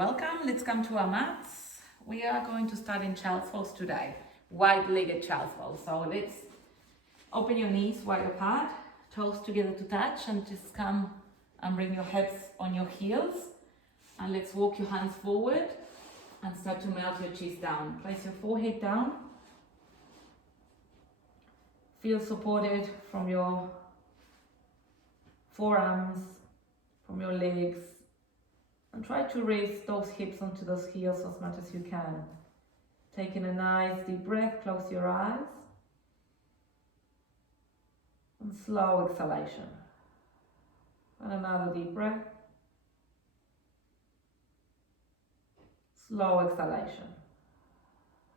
welcome. Let's come to our mats. We are going to start in Child's Pose today, wide-legged Child's Pose. So let's open your knees wide apart, toes together to touch, and just come and bring your hips on your heels. And let's walk your hands forward and start to melt your chest down. Place your forehead down. Feel supported from your forearms, from your legs. And try to raise those hips onto those heels as much as you can. Taking a nice deep breath, close your eyes. And slow exhalation. And another deep breath. Slow exhalation.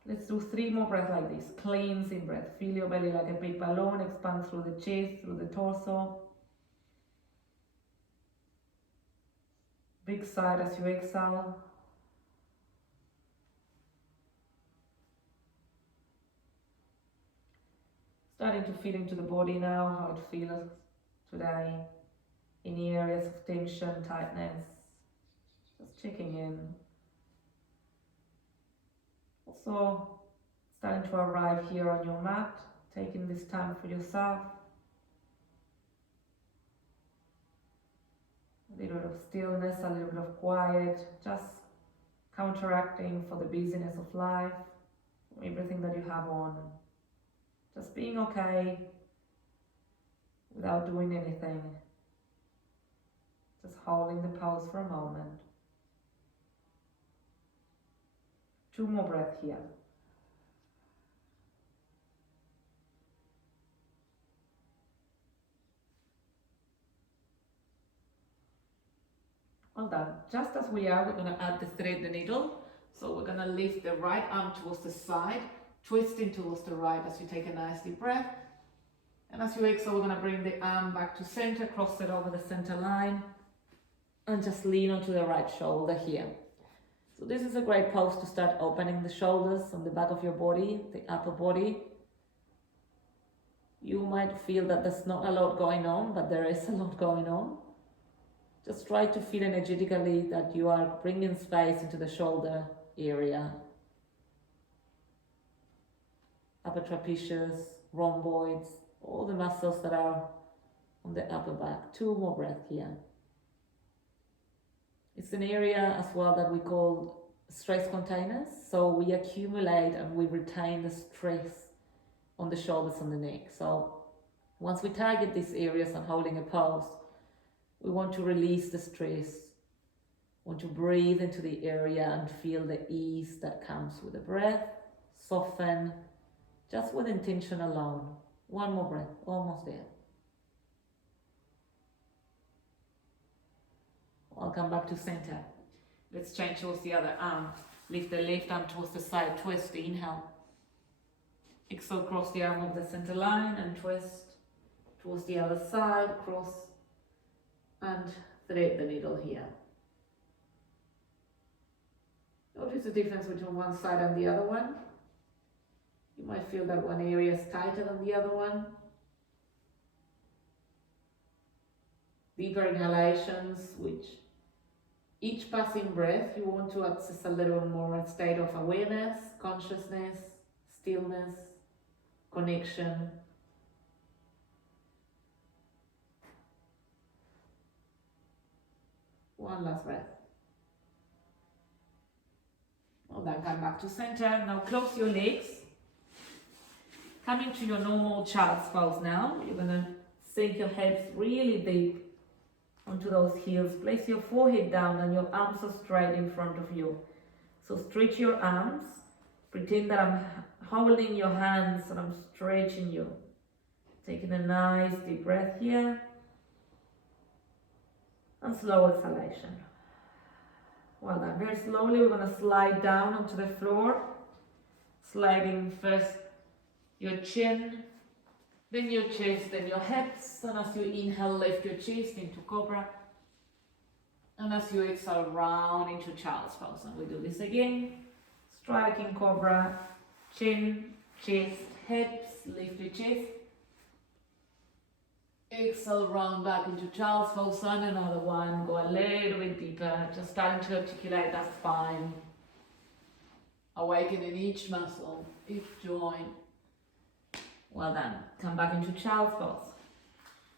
Let's do 3 more breaths like this. Cleansing breath. Feel your belly like a big balloon. Expand through the chest, through the torso. Big sigh as you exhale. Starting to feel into the body now, how it feels today. Any areas of tension, tightness. Just checking in. Also, starting to arrive here on your mat, taking this time for yourself. A little bit of stillness, a little bit of quiet, just counteracting for the busyness of life, everything that you have on. Just being okay without doing anything. Just holding the pose for a moment. 2 more breaths here. Well done. Just as we are, we're going to add the thread, the needle. So we're going to lift the right arm towards the side, twisting towards the right as you take a nice deep breath. And as you exhale, we're going to bring the arm back to center, cross it over the center line, and just lean onto the right shoulder here. So this is a great pose to start opening the shoulders on the back of your body, the upper body. You might feel that there's not a lot going on, but there is a lot going on. Just try to feel energetically that you are bringing space into the shoulder area. Upper trapezius, rhomboids, all the muscles that are on the upper back. 2 more breaths here. It's an area as well that we call stress containers. So we accumulate and we retain the stress on the shoulders and the neck. So once we target these areas and holding a pose, we want to release the stress. Want to breathe into the area and feel the ease that comes with the breath. Soften, just with intention alone. 1 more breath, almost there. I'll come back to center. Let's change towards the other arm. Lift the left arm towards the side, twist, inhale. Exhale, cross the arm over the center line and twist towards the other side, cross and thread the needle here. Notice the difference between one side and the other one. You might feel that one area is tighter than the other one. Deeper inhalations, which each passing breath you want to access a little more a state of awareness, consciousness, stillness, connection. One last breath. Well done, come back to center. Now close your legs. Come into your normal child's pose now. You're going to sink your hips really deep onto those heels. Place your forehead down and your arms are straight in front of you. So stretch your arms. Pretend that I'm holding your hands and I'm stretching you. Taking a nice deep breath here. And slow exhalation. Well done. Very slowly we're going to slide down onto the floor. Sliding first your chin, then your chest, then your hips. And as you inhale, lift your chest into Cobra. And as you exhale, round into Child's Pose. And we do this again. Striking Cobra, chin, chest, hips, lift your chest. Exhale, round back into child's pose and another one. Go a little bit deeper, just starting to articulate that spine. Awakening each muscle, each joint. Well done. Come back into child's pose.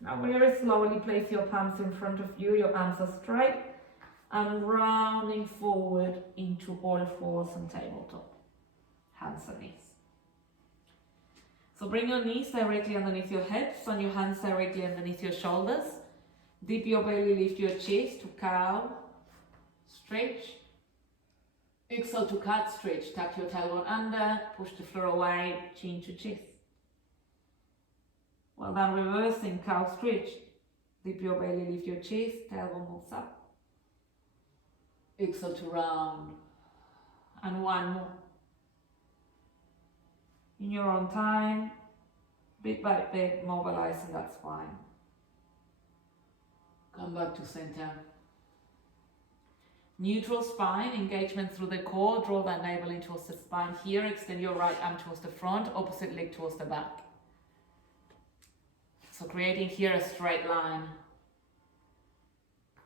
Now very slowly place your palms in front of you, your arms are straight, and rounding forward into all fours and tabletop. Hands and knees. So bring your knees directly underneath your hips and your hands directly underneath your shoulders. Dip your belly, lift your chest to cow, stretch. Exhale to cat, stretch, tuck your tailbone under, push the floor away, chin to chest. Well done, reversing, cow stretch. Dip your belly, lift your chest, tailbone moves up. Exhale to round. And one more. In your own time, bit by bit, mobilizing that spine. Come back to center. Neutral spine, engagement through the core, draw that navel in towards the spine here, extend your right arm towards the front, opposite leg towards the back. So creating here a straight line.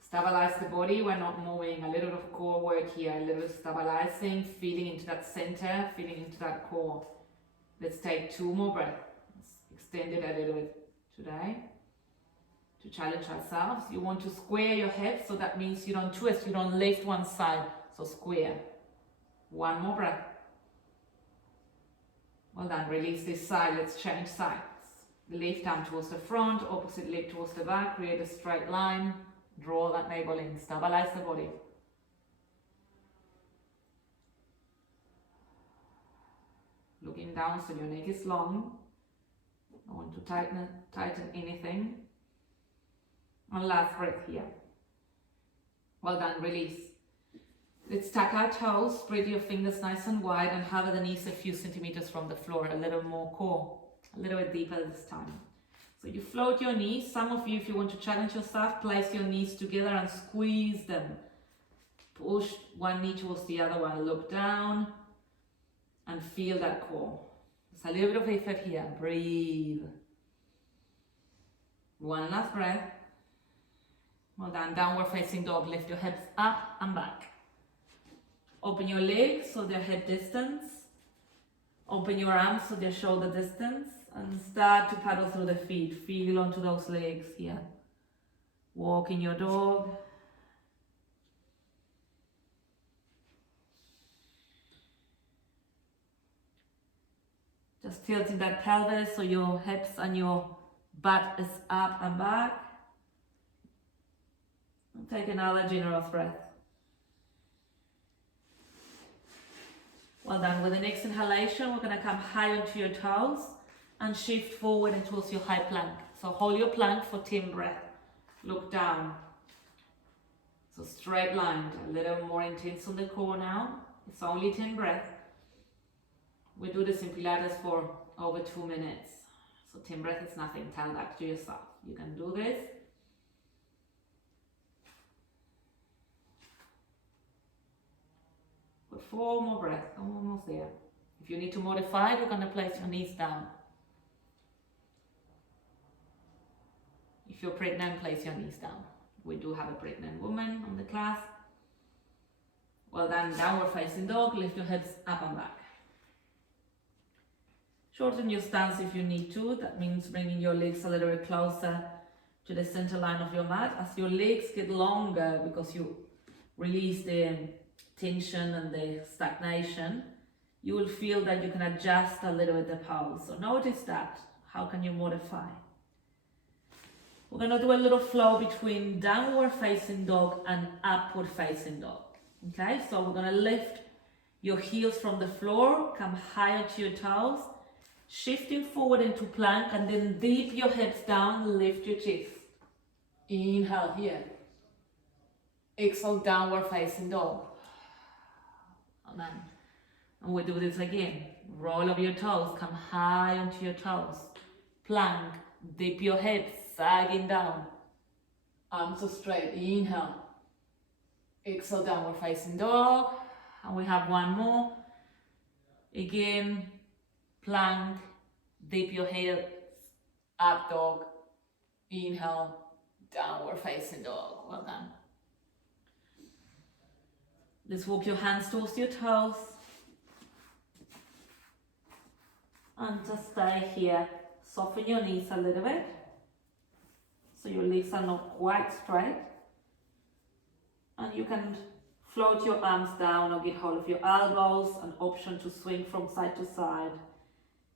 Stabilize the body, we're not moving, a little bit of core work here, a little stabilizing, feeling into that center, feeling into that core. Let's take 2 more breaths. Let's extend it a little bit today to challenge ourselves. You want to square your hips, so that means you don't twist, you don't lift one side, so square. 1 more breath. Well done, release this side, let's change sides. The left arm towards the front, opposite leg towards the back, create a straight line, draw that navel in, stabilize the body. Looking down so your neck is long. I want to tighten anything. One last breath here. Well done, release. Let's tuck our toes, spread your fingers nice and wide and hover the knees a few centimeters from the floor, a little more core, a little bit deeper this time. So you float your knees. Some of you, if you want to challenge yourself, place your knees together and squeeze them. Push one knee towards the other one, look down and feel that core. It's a little bit of effort here, breathe. One last breath. Well done, downward facing dog, lift your hips up and back. Open your legs so they're hip distance. Open your arms so they're shoulder distance. And start to paddle through the feet. Feel onto those legs here. Walk in your dog. Just tilting that pelvis so your hips and your butt is up and back. And take another generous breath. Well done. With the next inhalation, we're going to come high onto your toes and shift forward and towards your high plank. So hold your plank for 10 breaths. Look down. So straight line, a little more intense on the core now. It's only 10 breaths. We do this in Pilates for over 2 minutes. So 10 breaths is nothing. Tell that to yourself. You can do this. Put 4 more breaths. Almost there. If you need to modify it, you're going to place your knees down. If you're pregnant, place your knees down. We do have a pregnant woman on the class. Well done. Downward facing dog. Lift your hips up and back. Shorten your stance if you need to. That means bringing your legs a little bit closer to the center line of your mat. As your legs get longer because you release the tension and the stagnation, you will feel that you can adjust a little bit the pose. So notice that. How can you modify? We're going to do a little flow between downward facing dog and upward facing dog. Okay, so we're going to lift your heels from the floor, come higher to your toes, shifting forward into plank, and then dip your hips down, lift your chest. Inhale here. Exhale, downward facing dog. And we do this again. Roll over your toes, come high onto your toes. Plank, dip your hips, sagging down. Arms are straight. Inhale. Exhale, downward facing dog. And we have one more. Again, plank, dip your hips, up dog. Inhale, downward facing dog. Well done. Let's walk your hands towards your toes. And just stay here. Soften your knees a little bit, so your legs are not quite straight. And you can float your arms down or get hold of your elbows, an option to swing from side to side.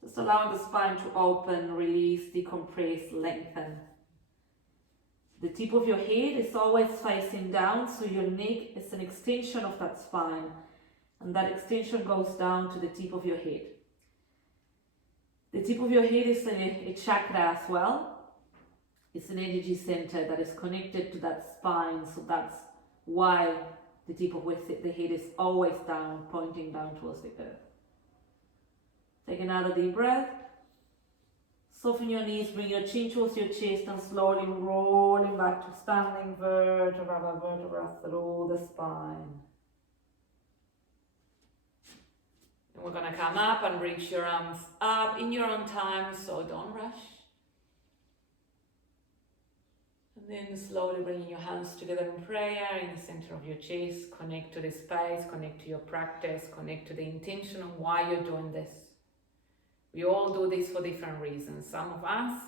Just allowing the spine to open, release, decompress, lengthen. The tip of your head is always facing down, so your neck is an extension of that spine. And that extension goes down to the tip of your head. The tip of your head is a chakra as well. It's an energy center that is connected to that spine, so that's why the tip of the head is always down, pointing down towards the earth. Take another deep breath. Soften your knees, bring your chin towards your chest and slowly rolling back to standing vertebra by vertebra through the spine. And we're going to come up and reach your arms up in your own time, so don't rush. And then slowly bringing your hands together in prayer in the center of your chest. Connect to the space, connect to your practice, connect to the intention of why you're doing this. We all do this for different reasons. Some of us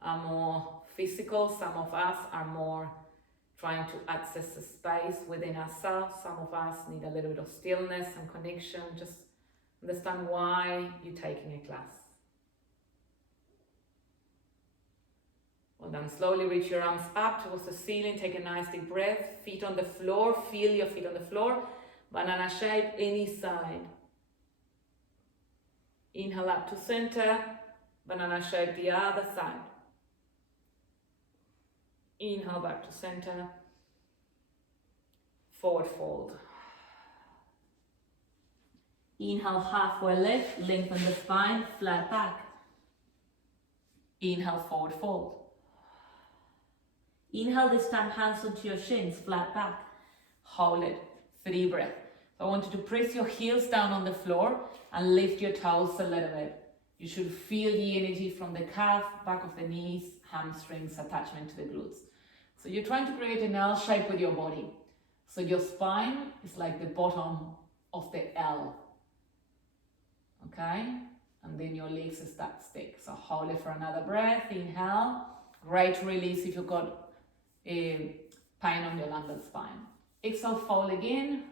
are more physical, some of us are more trying to access a space within ourselves. Some of us need a little bit of stillness and connection. Just understand why you're taking a class. Well done. Slowly reach your arms up towards the ceiling. Take a nice deep breath. Feet on the floor. Feel your feet on the floor. Banana shape, any side. Inhale up to center. Banana shape the other side. Inhale back to center. Forward fold. Inhale halfway lift. Lengthen the spine. Flat back. Inhale forward fold. Inhale this time, hands onto your shins, flat back. Hold it. 3 breaths. So I want you to press your heels down on the floor and lift your toes a little bit. You should feel the energy from the calf, back of the knees, hamstrings, attachment to the glutes. So you're trying to create an L shape with your body. So your spine is like the bottom of the L. Okay? And then your legs is that stick. So hold it for another breath. Inhale. Great release if you've got pain on your lumbar spine. Exhale, fold again.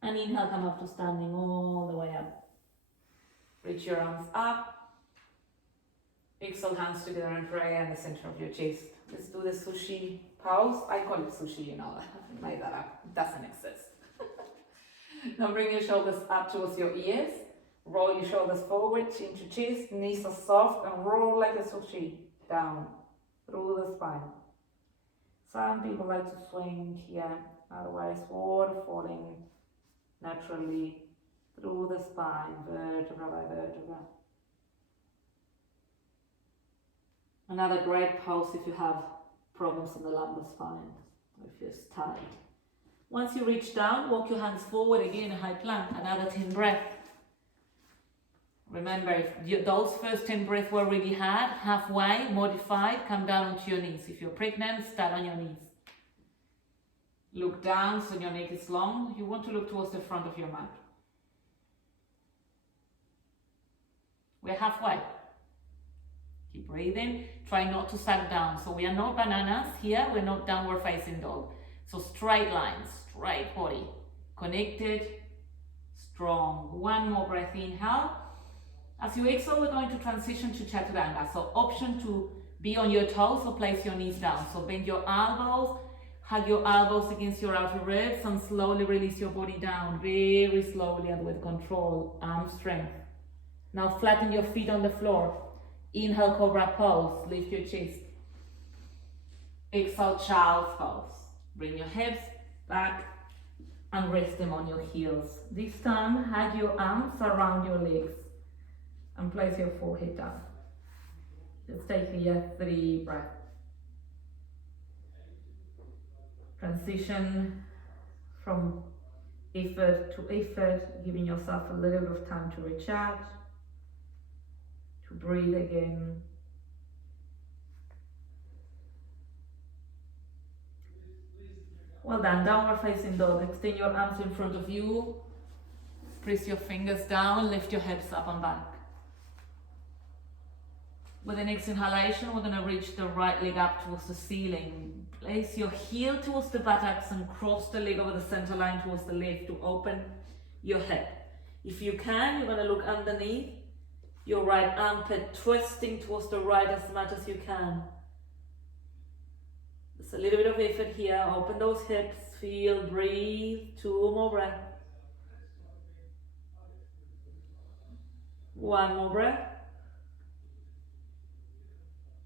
And inhale, come up to standing all the way up. Reach your arms up. Exhale, hands together in prayer in the center of your chest. Let's do the Sushi Pulse. I call it sushi, you know, I made that up. It doesn't exist. Now bring your shoulders up towards your ears. Roll your shoulders forward, chin to chest, knees are soft, and roll like a sushi down through the spine. Some people like to swing here, otherwise waterfalling naturally through the spine, vertebra by vertebra. Another great pose if you have problems in the lumbar spine, or if you're tight. Once you reach down, walk your hands forward again, a high plank, another 10 breaths. Remember, if those first 10 breaths were really hard, halfway, modified, come down onto your knees. If you're pregnant, start on your knees. Look down so your neck is long. You want to look towards the front of your mat. We're halfway. Keep breathing. Try not to sag down. So we are not bananas here. We're not downward facing dog. So straight lines, straight body. Connected, strong. One more breath, inhale. As you exhale, we're going to transition to Chaturanga. So option to be on your toes or place your knees down. So bend your elbows, hug your elbows against your outer ribs and slowly release your body down. Very slowly and with control, arm strength. Now flatten your feet on the floor. Inhale, Cobra Pose, lift your chest. Exhale, Child's Pose. Bring your hips back and rest them on your heels. This time, hug your arms around your legs and place your forehead down. Let's take here 3 breaths. Transition from effort to effort, giving yourself a little bit of time to recharge, to breathe again. Well done, downward facing dog. Extend your arms in front of you. Press your fingers down, lift your hips up and back. With the next inhalation, we're going to reach the right leg up towards the ceiling. Place your heel towards the buttocks and cross the leg over the center line towards the left to open your hip. If you can, you're going to look underneath your right armpit, twisting towards the right as much as you can. Just a little bit of effort here. Open those hips, feel, breathe. 2 more breaths. 1 more breath.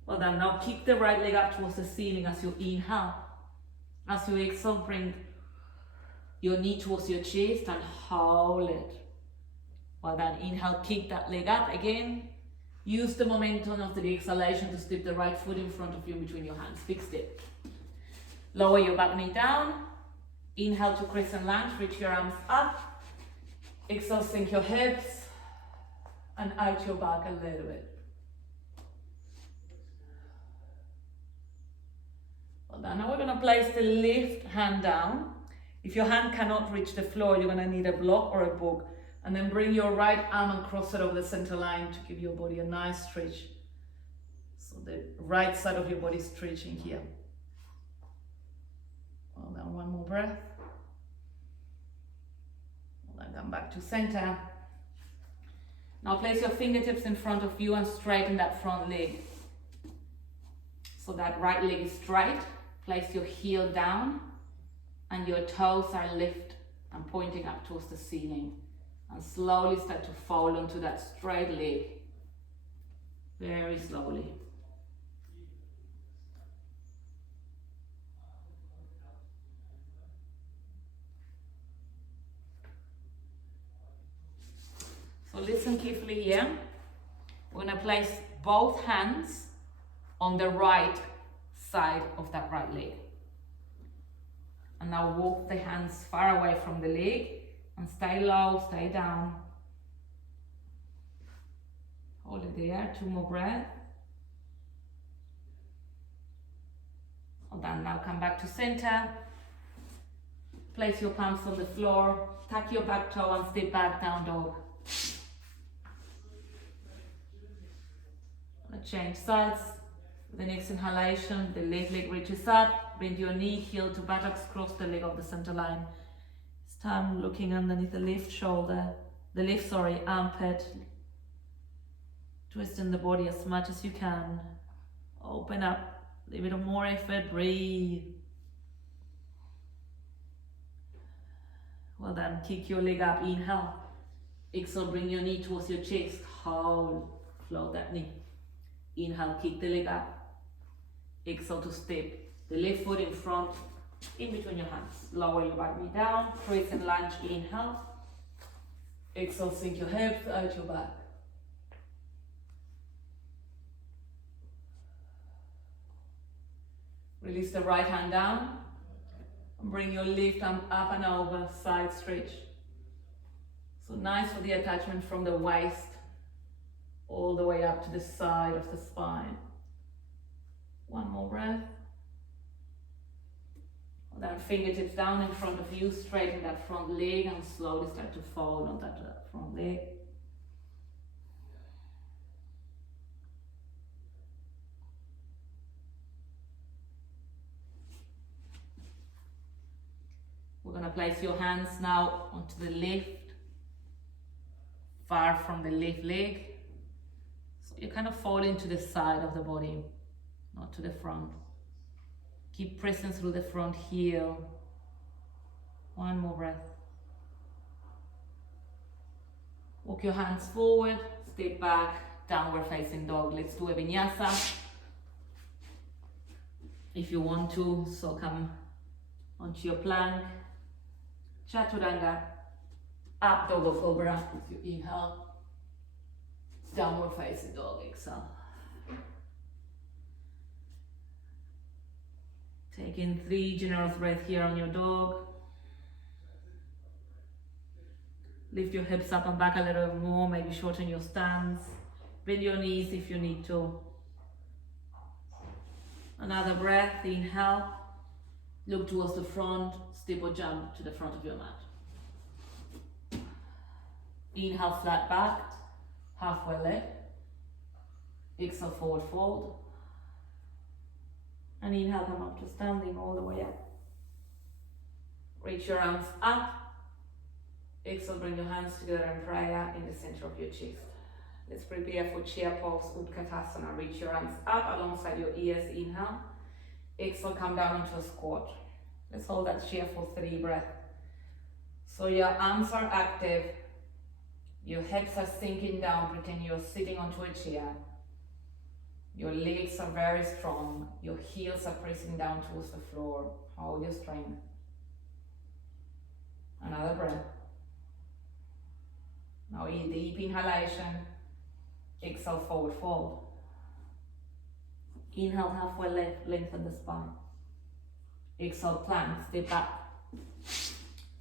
Well done. Now kick the right leg up towards the ceiling as you inhale. As you exhale, bring your knee towards your chest and hold it. Well done. Inhale, kick that leg up again. Use the momentum of the exhalation to step the right foot in front of you between your hands. Big step. Lower your back knee down. Inhale to crescent lunge. Reach your arms up. Exhale, sink your hips and out your back a little bit. Well done. Now we're going to place the left hand down. If your hand cannot reach the floor, you're going to need a block or a book. And then bring your right arm and cross it over the center line to give your body a nice stretch. So the right side of your body is stretching here. Well done. 1 more breath. Well done. Come back to center. Now place your fingertips in front of you and straighten that front leg. So that right leg is straight. Place your heel down and your toes are lifted and pointing up towards the ceiling. And slowly start to fold onto that straight leg. Very slowly. So listen carefully here. We're going to place both hands on the right side of that right leg. And now walk the hands far away from the leg and stay low, stay down. Hold it there, 2 more breaths. Hold on, now come back to center. Place your palms on the floor, tuck your back toe and step back, down dog. Change sides. With the next inhalation, the left leg reaches up, bend your knee, heel to buttocks, cross the leg of the center line. This time looking underneath the left shoulder, the left, armpit. Twisting the body as much as you can. Open up, a little bit more effort, breathe. Well done, kick your leg up, inhale. Exhale, bring your knee towards your chest, hold, float that knee. Inhale, kick the leg up. Exhale to step the left foot in front, in between your hands. Lower your back knee down, crescent lunge, inhale. Exhale, sink your hips out your back. Release the right hand down. And bring your left arm up and over, side stretch. So nice for the attachment from the waist all the way up to the side of the spine. 1 more breath. Then fingertips down in front of you, straighten that front leg and slowly start to fold on that front leg. We're going to place your hands now onto the left, far from the left leg. So you kind of fall into the side of the body, not to the front. Keep pressing through the front heel. 1 more breath. Walk your hands forward, step back, downward facing dog. Let's do a vinyasa. If you want to, so come onto your plank. Chaturanga, up dog or cobra. If you inhale, downward facing dog, exhale. Take in 3 generous breaths here on your dog. Lift your hips up and back a little more, maybe shorten your stance. Bend your knees if you need to. Another breath, inhale. Look towards the front, step or jump to the front of your mat. Inhale, flat back, halfway lift. Exhale, forward fold. And inhale, come up to standing all the way up. Reach your arms up. Exhale, bring your hands together in prayer in the center of your chest. Let's prepare for chair pose, Katasana. Reach your arms up alongside your ears. Inhale. Exhale, come down into a squat. Let's hold that chair for 3 breaths. So your arms are active. Your hips are sinking down. Pretend you're sitting onto a chair. Your legs are very strong. Your heels are pressing down towards the floor. Hold your strength. Another breath. Now a deep inhalation. Exhale, forward fold. Inhale, halfway lift, lengthen the spine. Exhale, plank, step up.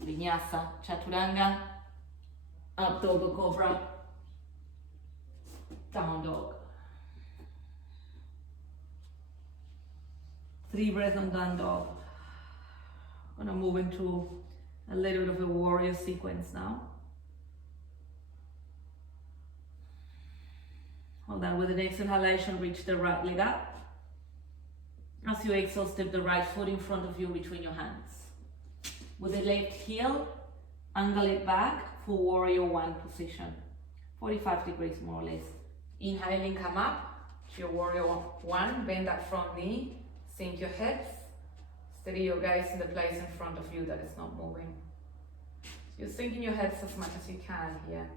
Vinyasa, Chaturanga. Up dog or cobra. Down dog. 3 breaths on down dog. I'm gonna move into a little bit of a warrior sequence now. Hold on, with the next inhalation, reach the right leg up. As you exhale, step the right foot in front of you between your hands. With the left heel, angle it back for warrior 1 position. 45 degrees more or less. Inhaling, come up to your warrior 1, bend that front knee, sink your hips, steady your gaze in the place in front of you that is not moving. You're sinking your hips as much as you can here.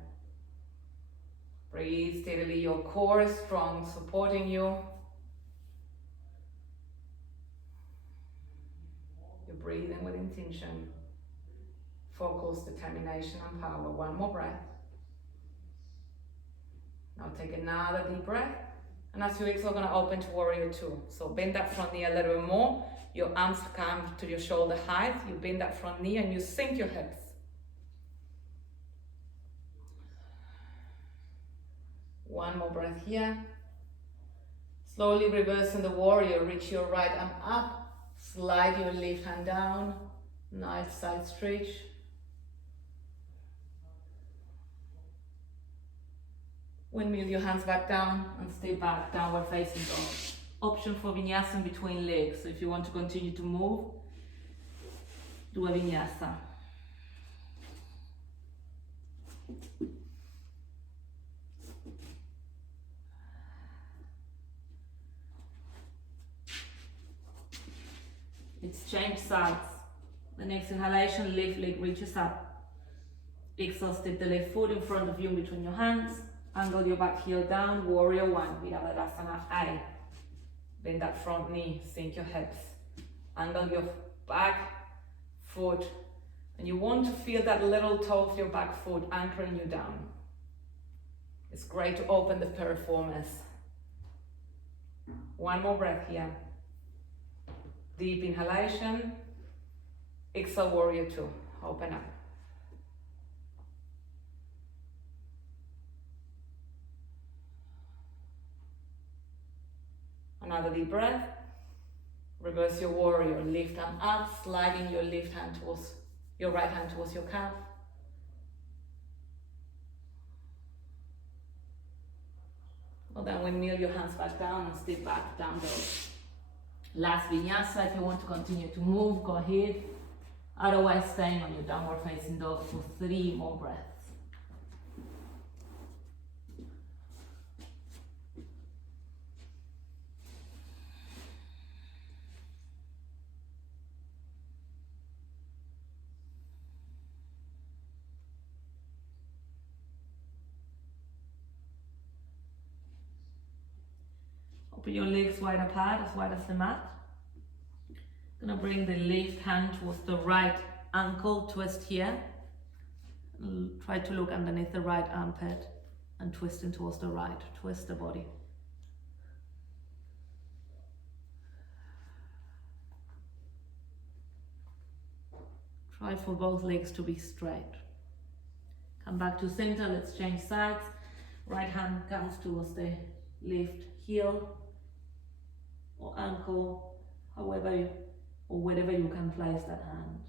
Breathe steadily, your core is strong, supporting you. You're breathing with intention, focus, determination and power. 1 more breath. Now take another deep breath. And as you exhale, going to open to warrior 2. So bend that front knee a little bit more. Your arms come to your shoulder height. You bend that front knee and you sink your hips. One more breath here. Slowly reversing the warrior. Reach your right arm up. Slide your left hand down. Nice side stretch. Windmill your hands back down and stay back, downward facing dog. Option for vinyasa in between legs. So if you want to continue to move, do a vinyasa. Let's change sides. The next inhalation, left leg reaches up. Exhale, step the left foot in front of you between your hands. Angle your back heel down, warrior 1, Navasana I. Bend that front knee, sink your hips. Angle your back foot. And you want to feel that little toe of your back foot anchoring you down. It's great to open the piriformis. 1 more breath here. Deep inhalation. Exhale, warrior 2. Open up. Another deep breath. Reverse your warrior. Lift arm up, sliding your left hand towards your right hand towards your calf. Well, then windmill your hands back down and step back, down dog. Last vinyasa. If you want to continue to move, go ahead. Otherwise, staying on your downward facing dog for 3 more breaths. Open your legs wide apart, as wide as the mat. Gonna bring the left hand towards the right ankle, twist here. Try to look underneath the right armpit and twisting towards the right. Twist the body. Try for both legs to be straight. Come back to center, let's change sides. Right hand comes towards the left heel or ankle, however or wherever you can place that hand.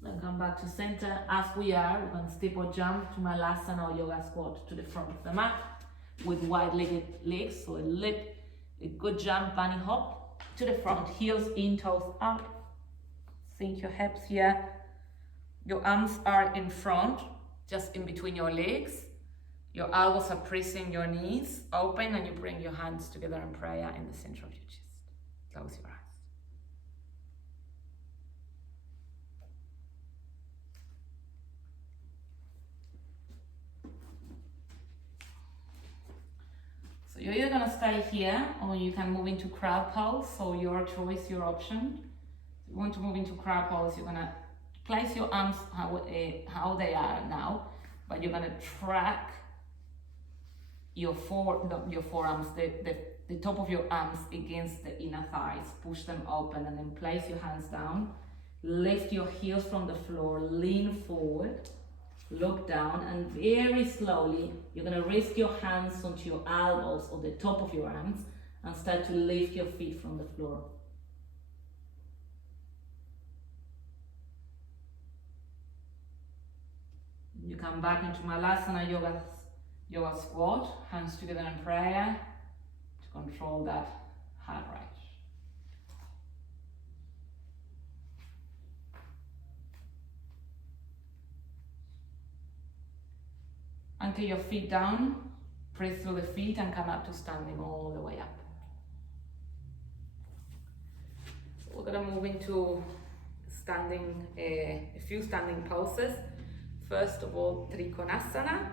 Then come back to center. As we are, we're going to step or jump to Navasana or yoga squat to the front of the mat with wide-legged legs. So a good jump, bunny hop to the front, heels in, toes up. Sink your hips here. Your arms are in front, just in between your legs. Your elbows are pressing your knees open, and you bring your hands together in prayer in the center of your chest. Close your eyes. So you're either gonna stay here, or you can move into crab pose, so your choice, your option. If you want to move into crab pose, you're gonna place your arms how they are now, but you're gonna track your forearms, the top of your arms against the inner thighs. Push them open and then place your hands down. Lift your heels from the floor, lean forward, look down, and very slowly you're gonna rest your hands onto your elbows or the top of your arms and start to lift your feet from the floor. You come back into Navasana yoga squat, hands together in prayer to control that heart rate. Anchor your feet down, press through the feet and come up to standing all the way up. So we're gonna move into standing, a few standing poses. First of all, Trikonasana.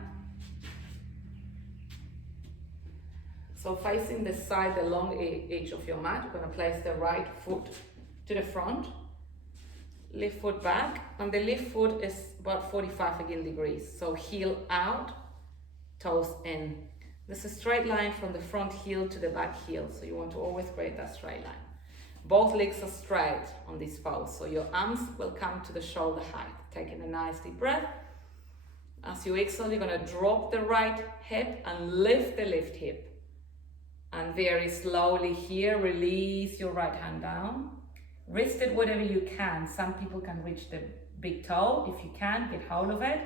So facing the side, the long edge of your mat, you're gonna place the right foot to the front, left foot back, and the left foot is about 45 again degrees. So heel out, toes in. There's a straight line from the front heel to the back heel, so you want to always create that straight line. Both legs are straight on this pose, so your arms will come to the shoulder height. Taking a nice deep breath. As you exhale, you're gonna drop the right hip and lift the left hip. And very slowly here, release your right hand down. Wrist it whatever you can. Some people can reach the big toe. If you can, get hold of it.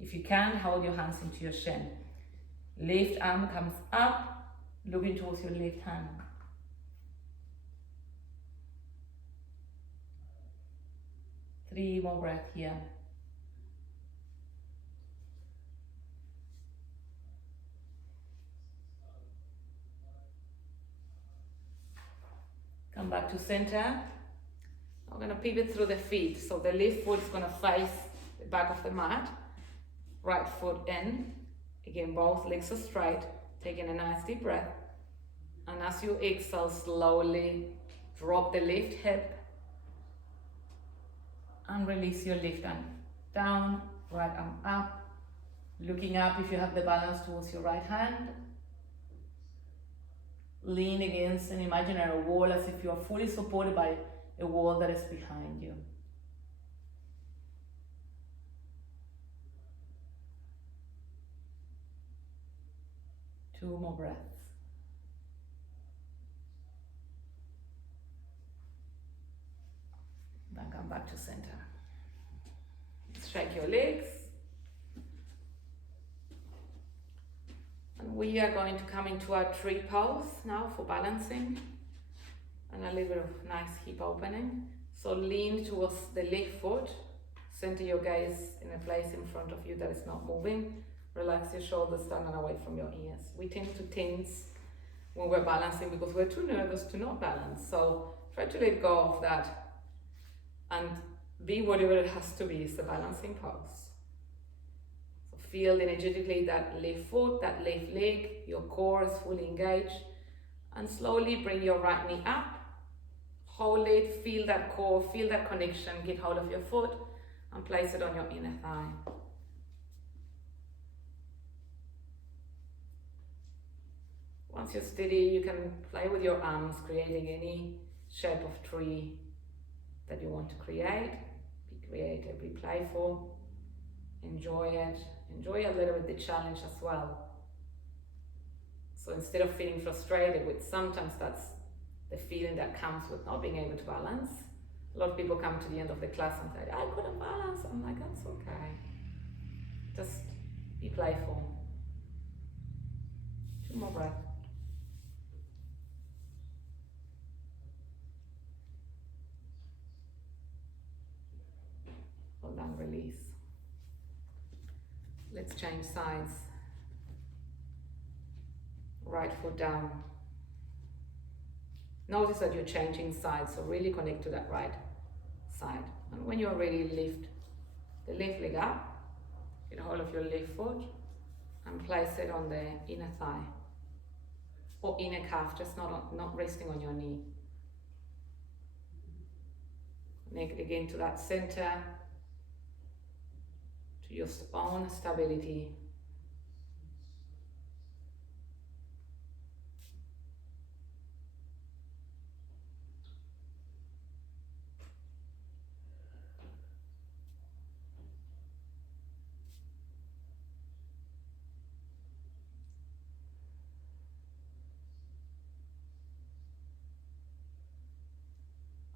If you can, hold your hands into your shin. Left arm comes up, looking towards your left hand. Three more breaths here. Come back to center. I'm going to pivot through the feet. So the left foot is going to face the back of the mat. Right foot in. Again, both legs are straight. Taking a nice deep breath. And as you exhale, slowly drop the left hip. And release your left arm down, right arm up. Looking up if you have the balance towards your right hand. Lean against an imaginary wall as if you are fully supported by a wall that is behind you. Two more breaths. Then come back to center. Strike your legs. And we are going to come into our tree pose now for balancing. And a little bit of nice hip opening. So lean towards the left foot. Center your gaze in a place in front of you that is not moving. Relax your shoulders down and away from your ears. We tend to tense when we're balancing because we're too nervous to not balance. So try to let go of that and be whatever it has to be. It's the balancing pose. So feel energetically that left foot, that left leg, your core is fully engaged. And slowly bring your right knee up. Hold it, feel that core, feel that connection. Get hold of your foot and place it on your inner thigh. Once you're steady, you can play with your arms, creating any shape of tree that you want to create. Be creative, be playful. Enjoy it. Enjoy a little bit the challenge as well. So instead of feeling frustrated, which sometimes that's the feeling that comes with not being able to balance. A lot of people come to the end of the class and say, I couldn't balance. I'm like, that's okay. Just be playful. 2 more breaths. Well done, release. Let's change sides. Right foot down. Notice that you're changing sides, so really connect to that right side. And when you're ready, lift the left leg up, get hold of your left foot, and place it on the inner thigh or inner calf, just not resting on your knee. Connect again to that center, to your own stability.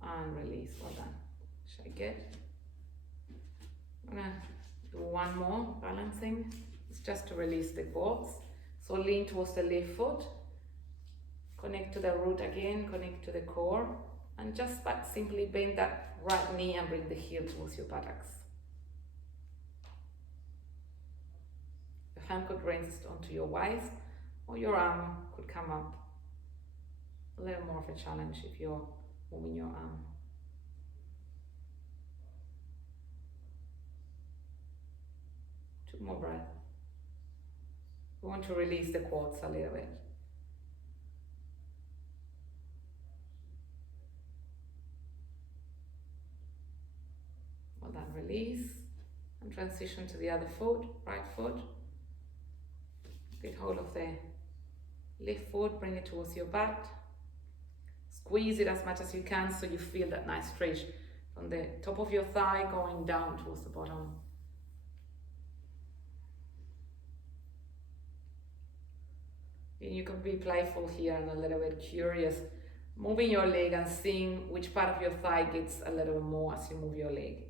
And release, well done. Shake it. I'm gonna do one more balancing. It's just to release the quads. So lean towards the left foot. Connect to the root again, connect to the core. And just but simply bend that right knee and bring the heel towards your buttocks. Your hand could rest onto your waist, or your arm could come up. A little more of a challenge if you're moving your arm. Two more breaths. We want to release the quads a little bit. Well done, release. And transition to the other foot, right foot. Get hold of the left foot, bring it towards your butt. Squeeze it as much as you can so you feel that nice stretch from the top of your thigh going down towards the bottom. And you can be playful here and a little bit curious, moving your leg and seeing which part of your thigh gets a little bit more as you move your leg.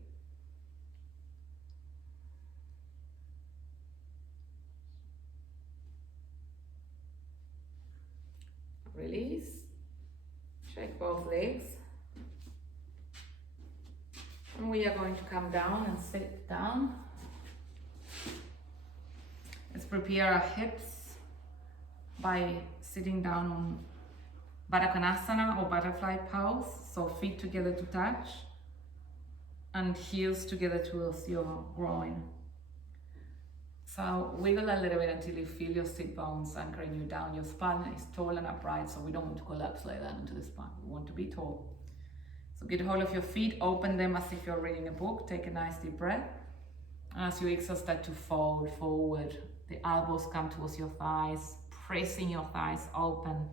Release. Shake both legs. And we are going to come down and sit down. Let's prepare our hips by sitting down on Katasana or butterfly pose. So feet together to touch and heels together towards your groin. So wiggle a little bit until you feel your sit bones anchoring you down. Your spine is tall and upright, so we don't want to collapse like that into the spine. We want to be tall. So get hold of your feet, open them as if you're reading a book. Take a nice deep breath. And as you exhale, start to fold forward. The elbows come towards your thighs, pressing your thighs open.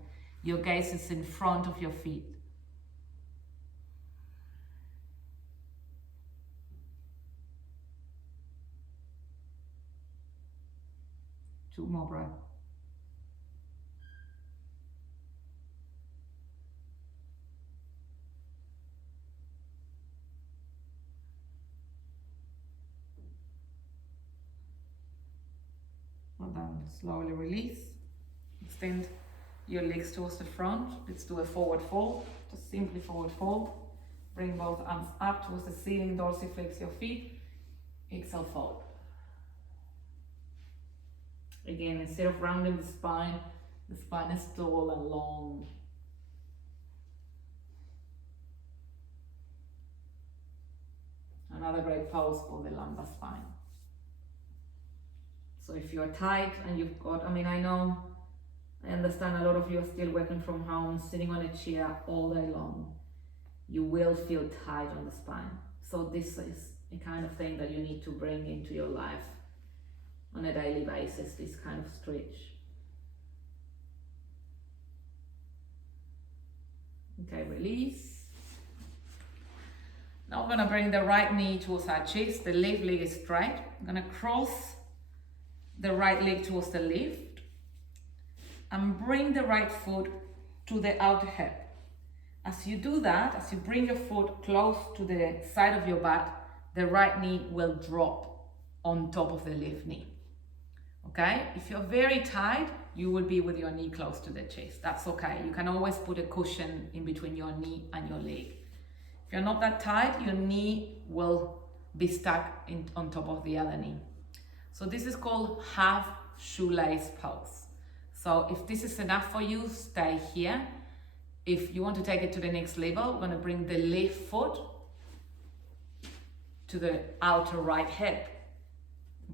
Your gaze is in front of your feet. Two more breaths. Well done. Slowly release. Extend your legs towards the front. Let's do a forward fold. Just simply forward fold. Bring both arms up towards the ceiling. Dorsiflex your feet. Exhale, fold. Again, instead of rounding the spine is tall and long. Another great pose for the lumbar spine. So if you're tight and you've got, I understand a lot of you are still working from home, sitting on a chair all day long. You will feel tight on the spine. So this is a kind of thing that you need to bring into your life on a daily basis, this kind of stretch. Okay, release. Now we're gonna bring the right knee towards our chest, the left leg is straight. I'm gonna cross the right leg towards the left and bring the right foot to the outer hip. As you do that, as you bring your foot close to the side of your butt, the right knee will drop on top of the left knee. Okay? If you're very tight, you will be with your knee close to the chest. That's okay. You can always put a cushion in between your knee and your leg. If you're not that tight, your knee will be stuck on top of the other knee. So this is called half shoelace pose. So if this is enough for you, stay here. If you want to take it to the next level, we're going to bring the left foot to the outer right hip.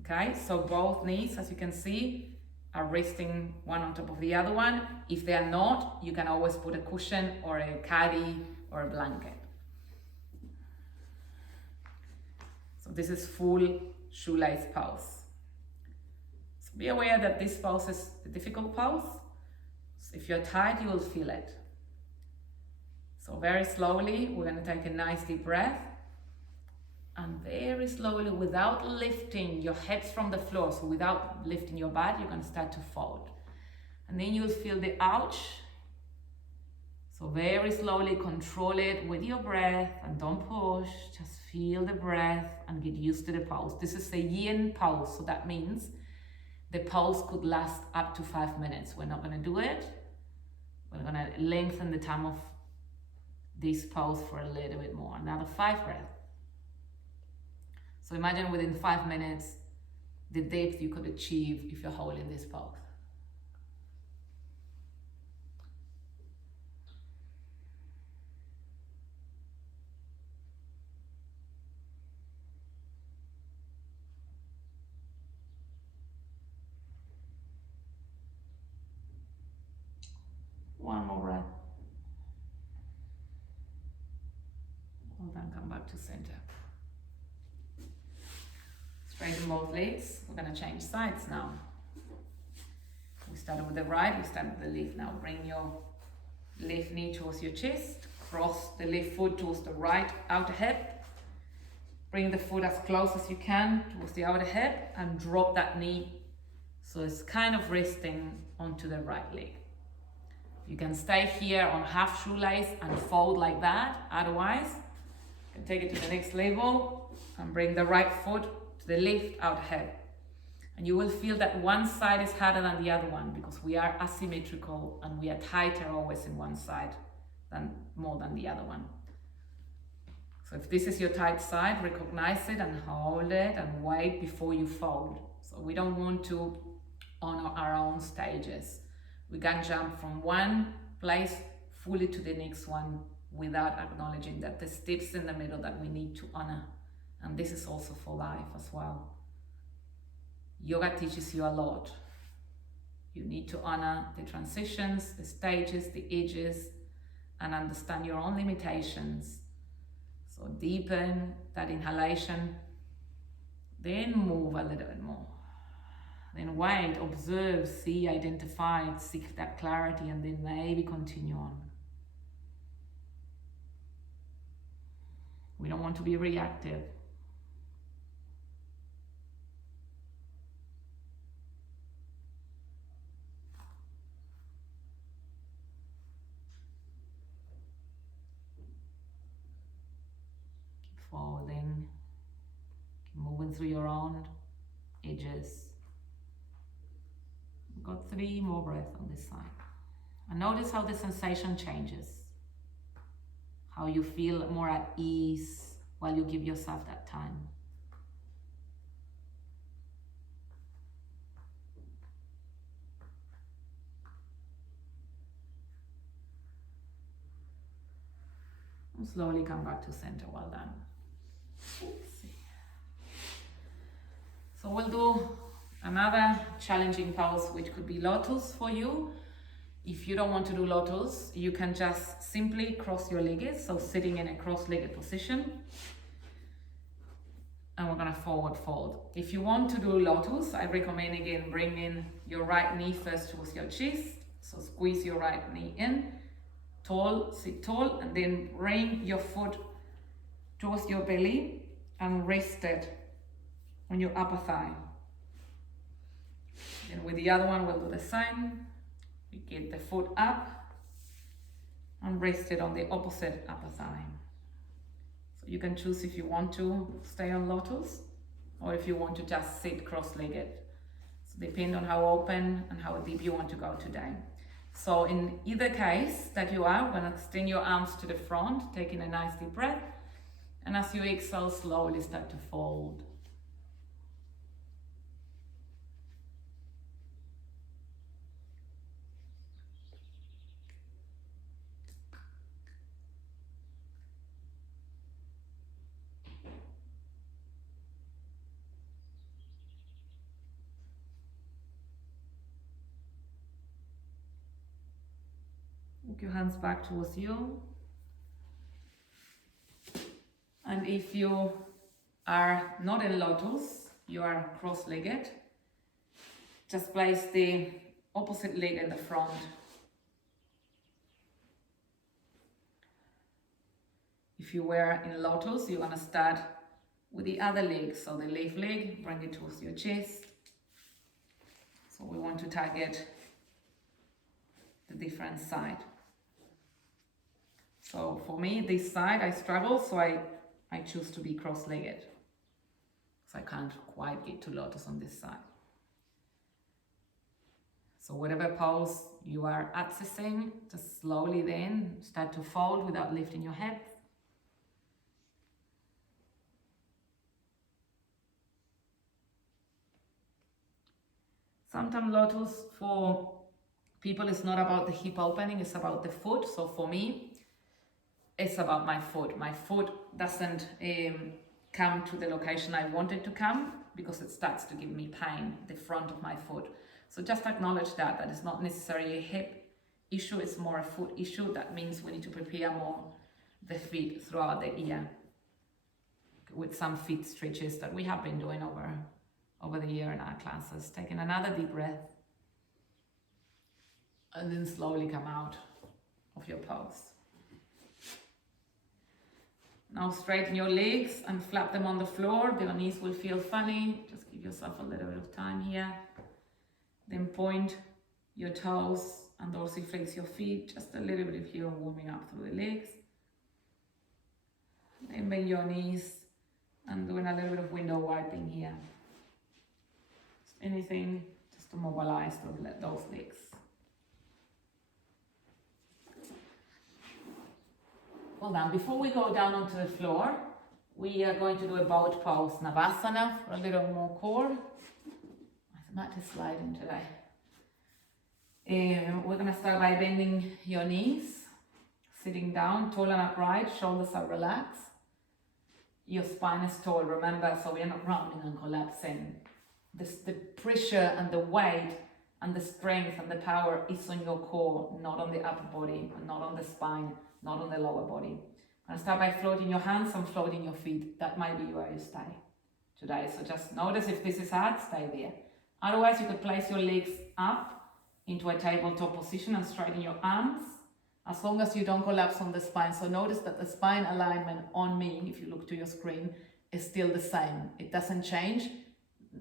Okay, so both knees, as you can see, are resting one on top of the other one. If they are not, you can always put a cushion or a caddy or a blanket. So this is full shoelace pose. So be aware that this pose is a difficult pose. So if you're tight, you will feel it. So very slowly, we're going to take a nice deep breath. And very slowly, without lifting your hips from the floor, so without lifting your butt, you're going to start to fold. And then you'll feel the ouch. So very slowly control it with your breath and don't push. Just feel the breath and get used to the pose. This is a Yin Pose, so that means the pose could last up to 5 minutes. We're not going to do it. We're going to lengthen the time of this pose for a little bit more. Another 5 breaths. So imagine within 5 minutes, the depth you could achieve if you're holding this pose. One more breath. Hold on, come back to center. Straighten both legs. We're going to change sides now. We started with the right, we start with the left. Now bring your left knee towards your chest. Cross the left foot towards the right outer hip. Bring the foot as close as you can towards the outer hip and drop that knee so it's kind of resting onto the right leg. You can stay here on half shoelace and fold like that. Otherwise, you can take it to the next level and bring the right foot to the left outer hip. And you will feel that one side is harder than the other one because we are asymmetrical and we are tighter always in one side more than the other one. So if this is your tight side, recognize it and hold it and wait before you fold. So we don't want to honor our own stages. We can jump from one place fully to the next one without acknowledging that the steps in the middle that we need to honor. And this is also for life as well. Yoga teaches you a lot. You need to honor the transitions, the stages, the edges, and understand your own limitations. So deepen that inhalation, then move a little bit more. Then wait, observe, see, identify, seek that clarity, and then maybe continue on. We don't want to be reactive. Keep folding, keep moving through your own edges. Got 3 more breaths on this side. And notice how the sensation changes. How you feel more at ease while you give yourself that time. And slowly come back to center. Well done. So we'll do another challenging pose, which could be lotus for you. If you don't want to do lotus, you can just simply cross your legs, so sitting in a cross-legged position. And we're gonna forward fold. If you want to do lotus, I recommend again bringing your right knee first towards your chest. So squeeze your right knee in, tall, sit tall, and then bring your foot towards your belly and rest it on your upper thigh. Then with the other one, we'll do the same. We get the foot up and rest it on the opposite upper thigh. So you can choose if you want to stay on lotus or if you want to just sit cross-legged. So depend on how open and how deep you want to go today. So in either case that you are, we're going to extend your arms to the front, taking a nice deep breath. And as you exhale, slowly start to fold. Walk your hands back towards you. And if you are not in lotus, you are cross-legged, just place the opposite leg in the front. If you were in lotus, you're going to start with the other leg. So the left leg, bring it towards your chest. So we want to target the different side. So for me, this side, I struggle, so I choose to be cross-legged. So I can't quite get to lotus on this side. So whatever pose you are accessing, just slowly then start to fold without lifting your head. Sometimes lotus for people is not about the hip opening, it's about the foot. So for me, it's about my foot. My foot doesn't come to the location I want it to come because it starts to give me pain, the front of my foot. So just acknowledge that it's not necessarily a hip issue, it's more a foot issue. That means we need to prepare more the feet throughout the year with some feet stretches that we have been doing over the year in our classes. Taking another deep breath and then slowly come out of your pose. Now straighten your legs and flap them on the floor. Your knees will feel funny. Just give yourself a little bit of time here. Then point your toes and dorsiflex your feet. Just a little bit here, warming up through the legs. Then bend your knees and doing a little bit of window wiping here. Just anything just to mobilize those legs. Well done. Before we go down onto the floor, we are going to do a boat pose, Navasana, for a little more core. My mat is sliding today. We're going to start by bending your knees, sitting down, tall and upright, shoulders are relaxed. Your spine is tall, remember, so we are not rounding and collapsing. The pressure and the weight and the strength and the power is on your core, not on the upper body, not on the spine, not on the lower body. I'm going to start by floating your hands and floating your feet. That might be where you stay today. So just notice if this is hard, stay there. Otherwise, you could place your legs up into a tabletop position and straighten your arms, as long as you don't collapse on the spine. So notice that the spine alignment on me, if you look to your screen, is still the same. It doesn't change.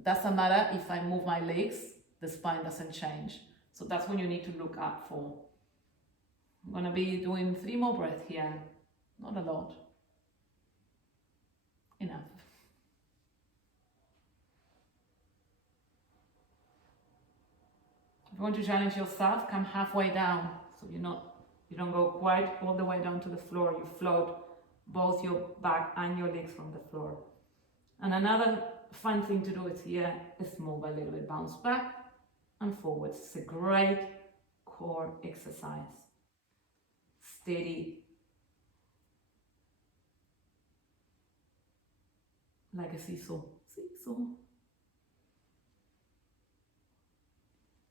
Doesn't matter if I move my legs, the spine doesn't change. So that's what you need to look up for. I'm going to be doing 3 more breaths here. Not a lot. Enough. If you want to challenge yourself, come halfway down. So you don't go quite all the way down to the floor. You float both your back and your legs from the floor. And another fun thing to do is here is move a little bit, bounce back and forwards. It's a great core exercise. Steady, like a seesaw.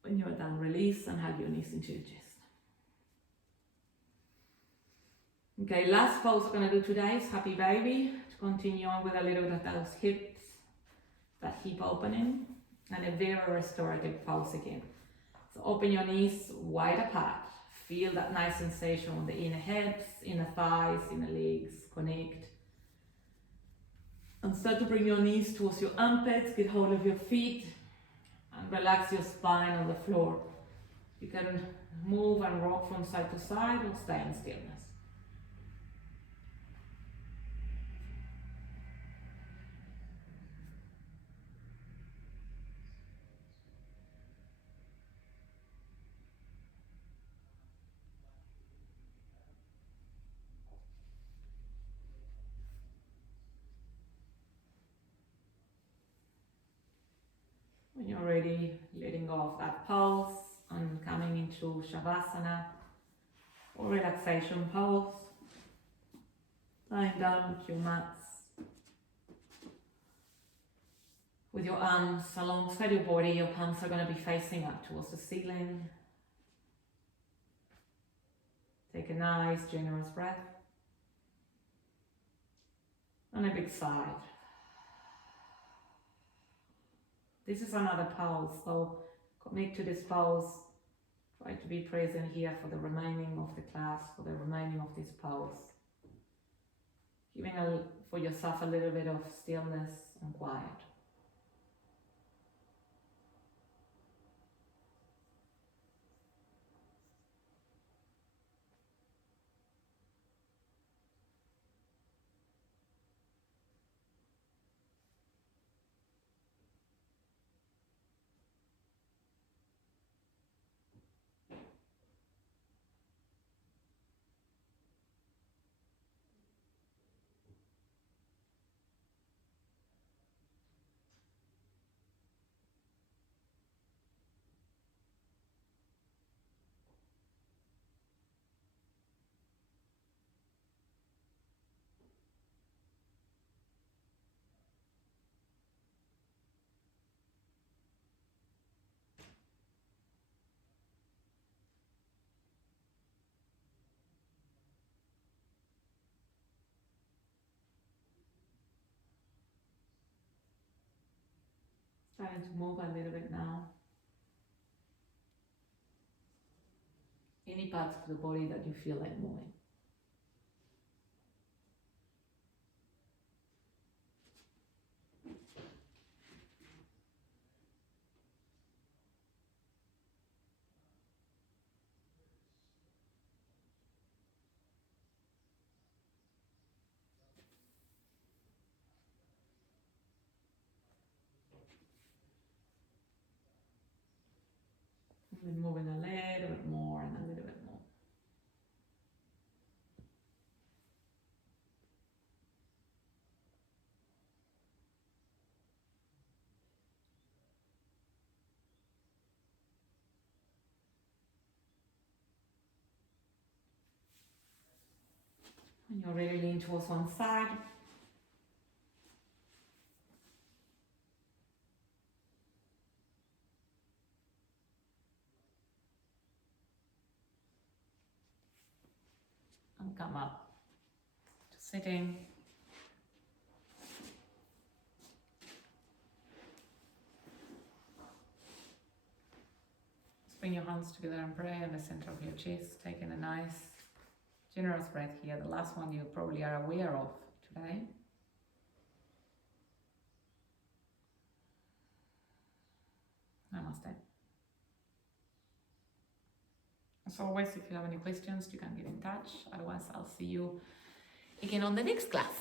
When you're done, release and hug your knees into your chest. Okay, last pose we're going to do today is Happy Baby. To continue on with a little bit of those hips, that hip opening, and a very restorative pose again. So open your knees wide apart. Feel that nice sensation on the inner hips, inner thighs, inner legs. Connect. And start to bring your knees towards your armpits, get hold of your feet, and relax your spine on the floor. You can move and rock from side to side or stay in stillness. When you're ready, letting go of that pulse and coming into Shavasana or relaxation pose. Lying down with your mats, with your arms alongside your body. Your palms are going to be facing up towards the ceiling. Take a nice, generous breath. And a big sigh. This is another pose, so commit to this pose. Try to be present here for the remaining of the class, for the remaining of this pose. Giving for yourself a little bit of stillness and quiet. Starting to move a little bit now. Any parts of the body that you feel like moving. And moving a little bit more and a little bit more. When you're ready, lean towards one side. And come up to sitting. Just bring your hands together and pray in the center of your chest, taking a nice, generous breath here. The last one you probably are aware of today. Namaste. As always, if you have any questions, you can get in touch. Otherwise, I'll see you again on the next class.